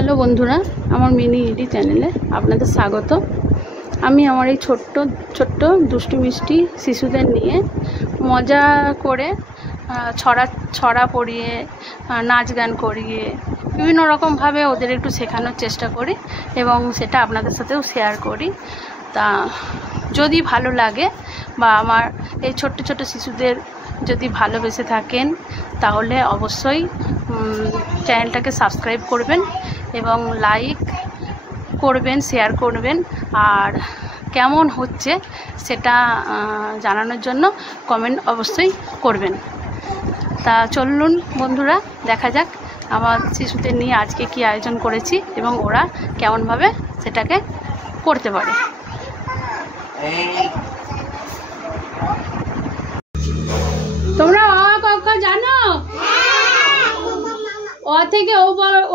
Hello বন্ধুরা, আমার mini ED চ্যানেলে আপনাদের স্বাগত। আমি আমার এই ছোট্ট ছোট্ট দুষ্টু মিষ্টি শিশুদের নিয়ে মজা করে ছড়া পড়িয়ে নাচ গান করিয়ে বিভিন্ন রকমভাবে ওদের একটু শেখানোর চেষ্টা করি এবং সেটা আপনাদের সাথেও শেয়ার করি। তা যদি ভালো লাগে বা আমার এই ছোট্ট ছোট্ট শিশুদের যদি ভালোবেসে থাকেন তাহলে অবশ্যই চ্যানেলটাকে সাবস্ক্রাইব করবেন এবং লাইক করবেন, শেয়ার করবেন, আর কেমন হচ্ছে সেটা জানানোর জন্য কমেন্ট অবশ্যই করবেন। তা চলুন বন্ধুরা, দেখা যাক আমার শিশুদের নিয়ে আজকে কি আয়োজন করেছি এবং ওরা কেমনভাবে সেটাকে করতে পারে। তোমরা অ ক খ জানো? অ থেকে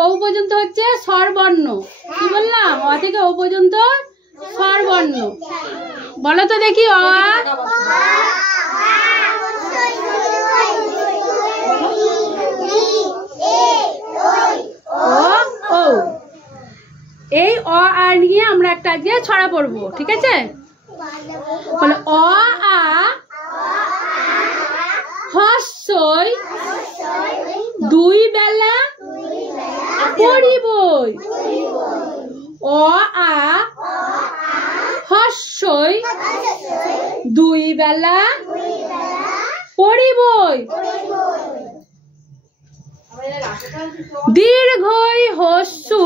ও পর্যন্ত হচ্ছে স্বরবর্ণ। কি বললাম? অ থেকে ও পর্যন্ত স্বরবর্ণ। বলো তো দেখি। অ ও এই অ আর নিয়ে আমরা একটা আজকে ছড়া পড়বো, ঠিক আছে? বলো অ আ হস্যই দুই বেলা পড়িবই। অ আ হস্যই দুই বেলা পড়িবই। দীর্ঘই হস্যু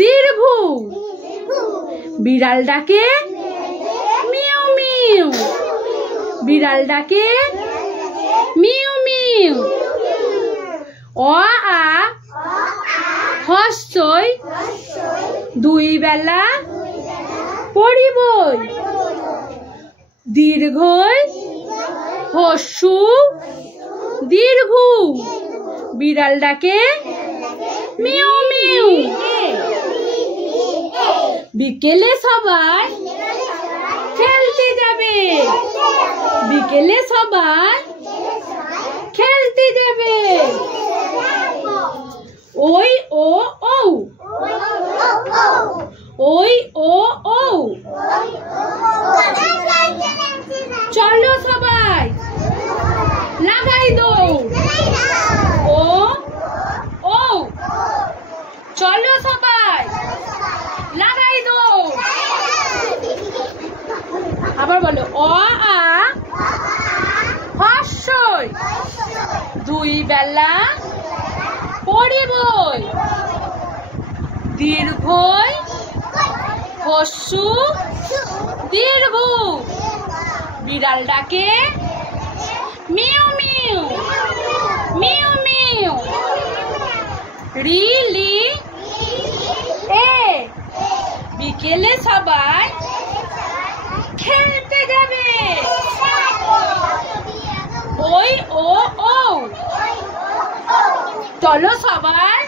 দীর্ঘু বিড়াল ডাকে মিউ মিউ। বিড়াল ডাকে মিউ মিউ। অ আ হস্যই দুই বেলা পড়িবই। দীর্ঘই হস্যু দীর্ঘু বিড়াল ডাকে মিউ মিউ। বিকেলে সবাই খেলতে যাবে। বিকেলে সবাই খেলতে যাবে। ওই ও ও ওই ও ও চলো সবাই লাগাই দৌড়। ও ও চলো সবাই লাগাই দৌড়। আবার বলো অ আ হস্যই দুই বেলা পড়িবই। দীর্ঘই হস্যু দীর্ঘু বিড়াল ডাকে মিউ মিউ মিউ মিউ। রি লি এ বিকেলে সবাই খেলতে যাবে। ওই ও ও চলো সবাই